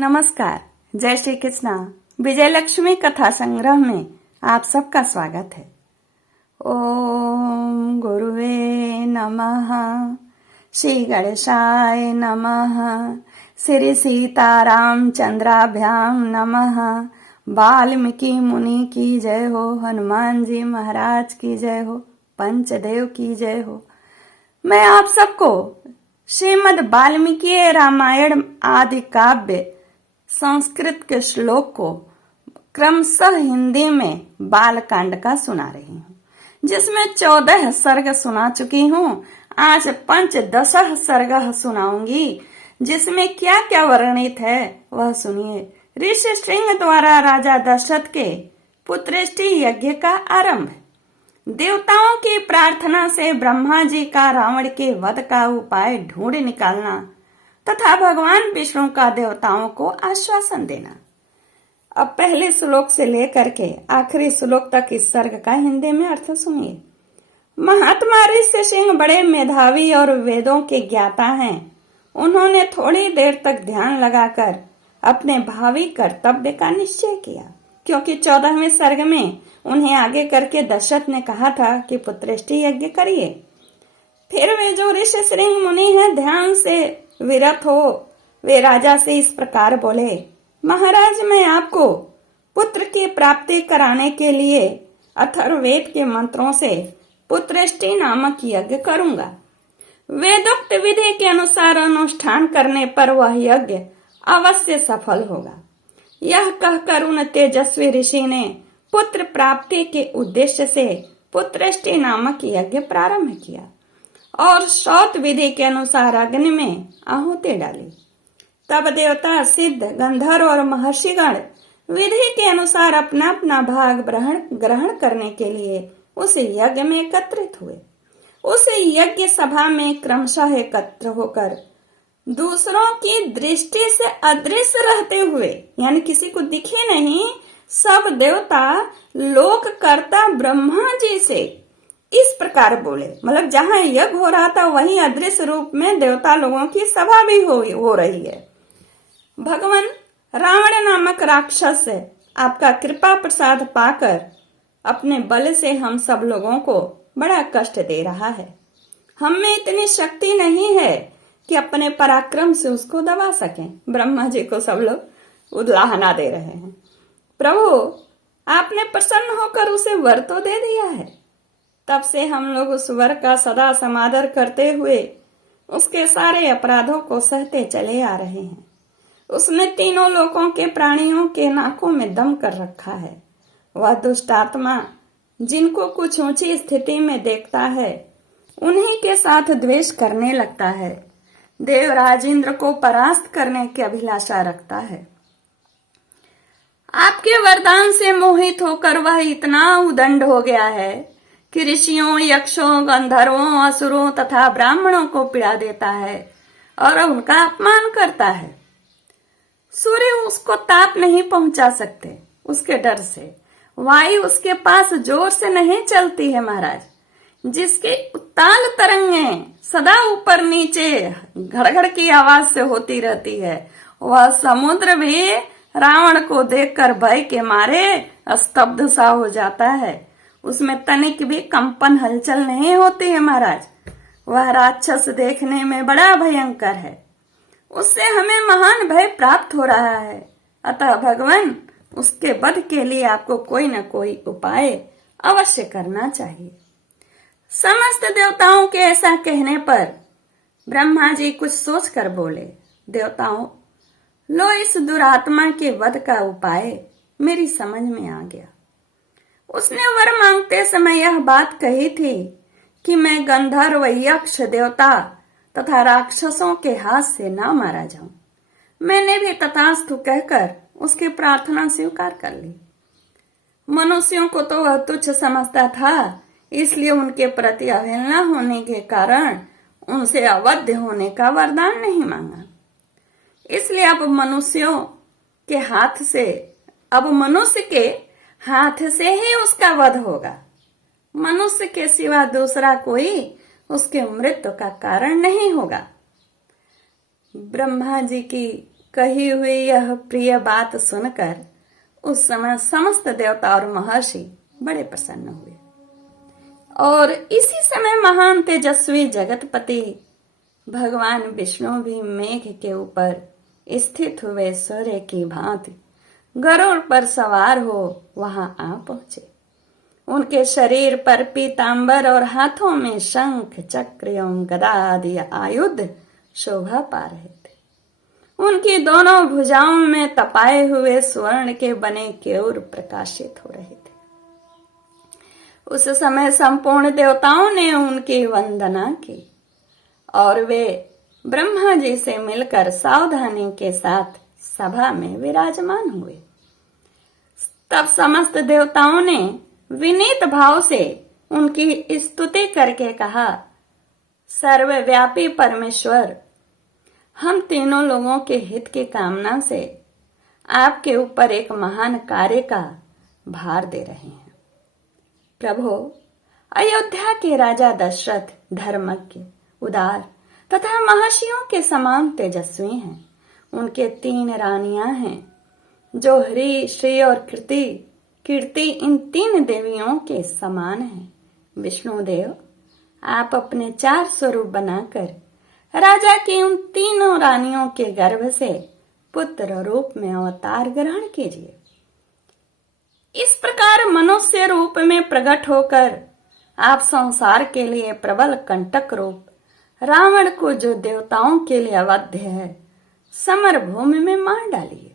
नमस्कार, जय श्री कृष्णा। विजय लक्ष्मी कथा संग्रह में आप सबका स्वागत है। ओम गुरुवे नमः, श्री गणेशाय नमः, श्री सीताराम चंद्राभ्याम नमः, वाल्मीकि मुनि की जय हो, हनुमान जी महाराज की जय हो, पंचदेव की जय हो। मैं आप सबको श्रीमद् वाल्मीकि रामायण आदि काव्य संस्कृत के श्लोक को क्रमशः हिंदी में बालकांड का सुना रही हूँ, जिसमें 14 सर्ग सुना चुकी हूँ। आज पंचदश सर्ग सुनाऊंगी, जिसमें क्या क्या वर्णित है वह सुनिए। ऋषि श्रृंग द्वारा राजा दशरथ के पुत्रेष्टि यज्ञ का आरंभ। देवताओं की प्रार्थना से ब्रह्मा जी का रावण के वध का उपाय ढूंढ निकालना तथा भगवान विष्णु का देवताओं को आश्वासन देना। अब पहले श्लोक से लेकर के आखिरी श्लोक तक इस सर्ग का हिंदी में अर्थ सुनिए। महात्मा ऋषि सिंह बड़े मेधावी और वेदों के ज्ञाता हैं। उन्होंने थोड़ी देर तक ध्यान लगाकर अपने भावी कर्तव्य का निश्चय किया, क्योंकि 14वें सर्ग में उन्हें आगे करके दशरथ ने कहा था कि पुत्रेष्टि यज्ञ करिए। फिर वे जो ऋषि श्रृंग मुनि हैं ध्यान से विरत हो, वे राजा से इस प्रकार बोले, महाराज, मैं आपको पुत्र की प्राप्ति कराने के लिए अथर्ववेद के मंत्रों से पुत्रेष्टि नामक यज्ञ करूंगा। वेदोक्त विधि के अनुसार अनुष्ठान करने पर वह यज्ञ अवश्य सफल होगा। यह कहकर उन तेजस्वी ऋषि ने पुत्र प्राप्ति के उद्देश्य से पुत्रेष्टि नामक यज्ञ प्रारंभ किया और श्रौत विधि के अनुसार अग्नि में आहुति डाली। तब देवता, सिद्ध, गंधर्व और महर्षिगण विधि के अनुसार अपना अपना भाग ग्रहण करने के लिए उस यज्ञ में एकत्रित हुए। उस यज्ञ सभा में क्रमशः एकत्र होकर दूसरों की दृष्टि से अदृश्य रहते हुए, यानी किसी को दिखे नहीं, सब देवता लोककर्ता ब्रह्मा जी से इस प्रकार बोले। मतलब जहाँ यज्ञ हो रहा था वहीं अदृश्य रूप में देवता लोगों की सभा भी हो रही है। भगवान रावण नामक राक्षस से आपका कृपा प्रसाद पाकर अपने बल से हम सब लोगों को बड़ा कष्ट दे रहा है। हम में इतनी शक्ति नहीं है कि अपने पराक्रम से उसको दबा सकें। ब्रह्मा जी को सब लोग उद्लाहना दे रहे हैं। प्रभु, आपने प्रसन्न होकर उसे वर तो दे दिया है। तब से हम लोग उस वर का सदा समादर करते हुए उसके सारे अपराधों को सहते चले आ रहे हैं। उसने तीनों लोकों के प्राणियों के नाकों में दम कर रखा है। वह दुष्ट आत्मा जिनको कुछ ऊंची स्थिति में देखता है उन्हीं के साथ द्वेष करने लगता है। देवराज इंद्र को परास्त करने की अभिलाषा रखता है। आपके वरदान से मोहित होकर वह इतना उदंड हो गया है कि ऋषियों, यक्षों, गंधर्वों, असुरों तथा ब्राह्मणों को पीड़ा देता है और उनका अपमान करता है। सूर्य उसको ताप नहीं पहुंचा सकते उसके डर से। वायु उसके पास जोर से नहीं चलती है महाराज, जिसकी उत्ताल तरंगें सदा ऊपर नीचे घड़घड़ की आवाज से होती रहती है। वह समुद्र भी रावण को देखकर भय के मारे स्तब्ध सा हो जाता है। उसमें तनिक भी कंपन हलचल नहीं होती है महाराज। वह राक्षस देखने में बड़ा भयंकर है। उससे हमें महान भय प्राप्त हो रहा है। अतः भगवान, उसके वध के लिए आपको कोई न कोई उपाय अवश्य करना चाहिए। समस्त देवताओं के ऐसा कहने पर ब्रह्मा जी कुछ सोचकर बोले, देवताओं, लो, इस दुरात्मा के वध का उपाय मेरी समझ में आ गया। उसने वर मांगते समय यह बात कही थी कि मैं गंधर्व, यक्ष, देवता तथा राक्षसों के हाथ से ना मारा जाऊं। मैंने भी तथास्तु कहकर उसकी प्रार्थना स्वीकार कर ली। मनुष्यों को तो वह तुच्छ समझता था, इसलिए उनके प्रति अवहेलना होने के कारण उनसे अवध्य होने का वरदान नहीं मांगा। इसलिए अब मनुष्य के हाथ से ही उसका वध होगा। मनुष्य के सिवा दूसरा कोई उसके मृत्यु का कारण नहीं होगा। ब्रह्मा जी की कही हुई यह प्रिय बात सुनकर उस समय समस्त देवता और महर्षि बड़े प्रसन्न हुए। और इसी समय महान तेजस्वी जगतपति भगवान विष्णु भी मेघ के ऊपर स्थित हुए सूर्य की भांति गरुड़ पर सवार हो वहां आ पहुंचे। उनके शरीर पर पीतांबर और हाथों में शंख चक्र एवं गदा आदि आयुध शोभा पा रहे थे। उनकी दोनों भुजाओं में तपाए हुए स्वर्ण के बने केयूर प्रकाशित हो रहे थे। उस समय संपूर्ण देवताओं ने उनकी वंदना की और वे ब्रह्मा जी से मिलकर सावधानी के साथ सभा में विराजमान हुए। तब समस्त देवताओं ने विनीत भाव से उनकी स्तुति करके कहा, सर्वव्यापी परमेश्वर, हम तीनों लोगों के हित की कामना से आपके ऊपर एक महान कार्य का भार दे रहे हैं। प्रभु, अयोध्या के राजा दशरथ धर्मज्ञ, उदार तथा महर्षियों के समान तेजस्वी हैं। उनके 3 रानियां हैं जो हरि, श्री और कीर्ति इन 3 देवियों के समान हैं। विष्णुदेव, आप अपने 4 स्वरूप बनाकर राजा की उन 3 रानियों के गर्भ से पुत्र रूप में अवतार ग्रहण कीजिए। इस प्रकार मनुष्य रूप में प्रकट होकर आप संसार के लिए प्रबल कंटक रूप रावण को, जो देवताओं के लिए अवध्य है, समर भूमि में मार डालिए।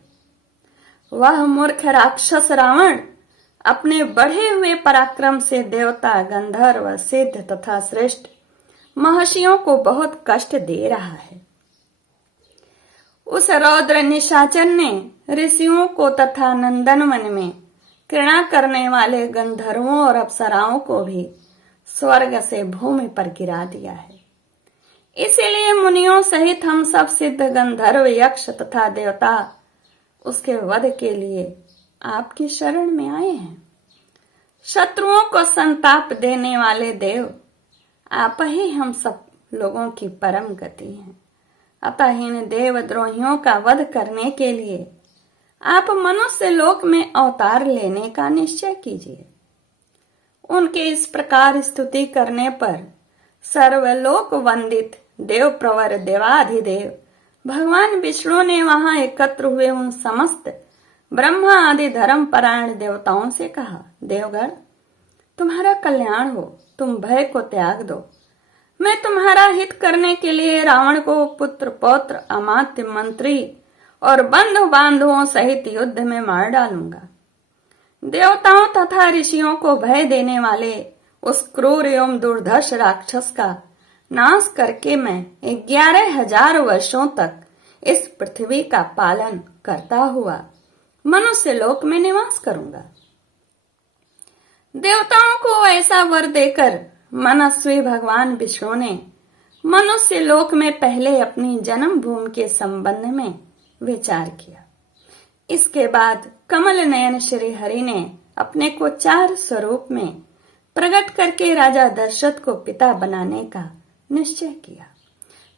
वह मूर्ख राक्षस रावण अपने बढ़े हुए पराक्रम से देवता, गंधर्व, सिद्ध तथा श्रेष्ठ महर्षियों को बहुत कष्ट दे रहा है। उस रौद्र निशाचर ने ऋषियों को तथा नंदनवन में क्रीड़ा करने वाले गंधर्वों और अप्सराओं को भी स्वर्ग से भूमि पर गिरा दिया है। इसीलिए मुनियों सहित हम सब सिद्ध, गंधर्व, यक्ष तथा देवता उसके वध के लिए आपकी शरण में आए हैं। शत्रुओं को संताप देने वाले देव, आप ही हम सब लोगों की परम गति हैं। अतः इन देवद्रोहियों का वध करने के लिए आप मनुष्य लोक में अवतार लेने का निश्चय कीजिए। उनके इस प्रकार स्तुति करने पर सर्वलोक वंदित देव प्रवर देवाधिदेव भगवान विष्णु ने वहां एकत्र हुए उन समस्त ब्रह्मा आदि धर्म परायण देवताओं से कहा, देवगण, तुम्हारा कल्याण हो, तुम भय को त्याग दो। मैं तुम्हारा हित करने के लिए रावण को पुत्र, पौत्र, अमात्य, मंत्री और बंधु बांधवों सहित युद्ध में मार डालूंगा। देवताओं तथा ऋषियों को भय देने वाले उस क्रूर एवं दुर्धर्ष राक्षस का नाश करके मैं 11,000 वर्षों तक इस पृथ्वी का पालन करता हुआ मनुष्य लोक में निवास करूंगा। देवताओं को ऐसा वर देकर मनस्वी भगवान विष्णु ने मनुष्य लोक में पहले अपनी जन्म भूमि के संबंध में विचार किया। इसके बाद कमल नयन श्री हरि ने अपने को 4 स्वरूप में प्रकट करके राजा दशरथ को पिता बनाने का निश्चय किया।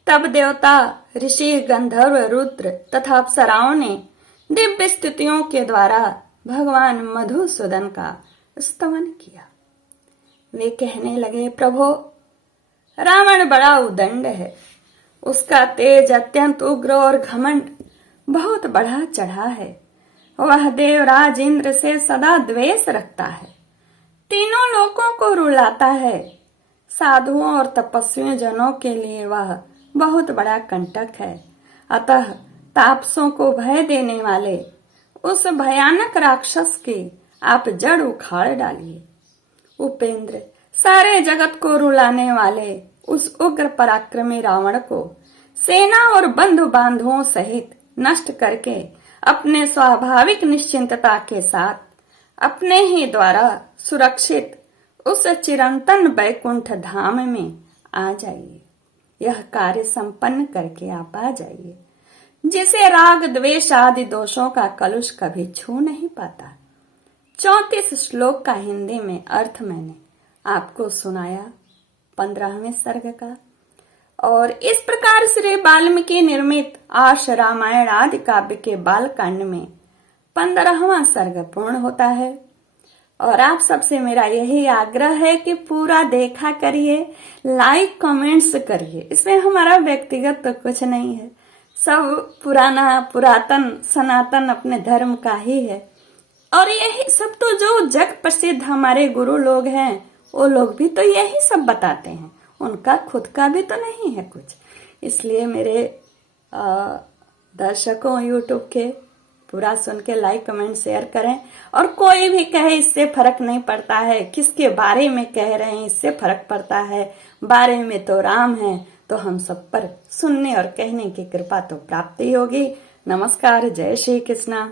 तब देवता, ऋषि, गंधर्व, रुद्र तथा अप्सराओं ने दिव्य स्तुतियों के द्वारा भगवान मधुसूदन का स्तवन किया। वे कहने लगे, प्रभो, रावण बड़ा उदंड है। उसका तेज अत्यंत उग्र और घमंड बहुत बढ़ा चढ़ा है। वह देवराज इंद्र से सदा द्वेष रखता है, तीनों लोकों को रुलाता है। साधुओं और तपस्वी जनों के लिए वह बहुत बड़ा कंटक है। अतः तापसों को भय देने वाले उस भयानक राक्षस की आप जड़ उखाड़ डालिए। उपेंद्र, सारे जगत को रुलाने वाले उस उग्र पराक्रमी रावण को सेना और बंधु बांधवों सहित नष्ट करके अपने स्वाभाविक निश्चिंतता के साथ अपने ही द्वारा सुरक्षित उस चिरंतन वैकुंठ धाम में आ जाइए। यह कार्य संपन्न करके आप आ जाइए, जिसे राग, द्वेष आदि दोषों का कलुष कभी छू नहीं पाता। 34 श्लोक का हिंदी में अर्थ मैंने आपको सुनाया 15वें सर्ग का। और इस प्रकार श्री वाल्मीकि निर्मित आर्ष रामायण आदि काव्य के बालकांड में 15वां सर्ग पूर्ण होता है। और आप सबसे मेरा यही आग्रह है कि पूरा देखा करिए, लाइक कमेंट्स करिए। इसमें हमारा व्यक्तिगत तो कुछ नहीं है, सब पुराना पुरातन सनातन अपने धर्म का ही है। और यही सब तो जो जग प्रसिद्ध हमारे गुरु लोग हैं वो लोग भी तो यही सब बताते हैं, उनका खुद का भी तो नहीं है कुछ। इसलिए मेरे दर्शकों यूट्यूब के पूरा सुन के लाइक कमेंट शेयर करें। और कोई भी कहे इससे फर्क नहीं पड़ता है, किसके बारे में कह रहे हैं इससे फर्क पड़ता है, बारे में तो राम है, तो हम सब पर सुनने और कहने की कृपा तो प्राप्ति होगी। नमस्कार, जय श्री कृष्णा।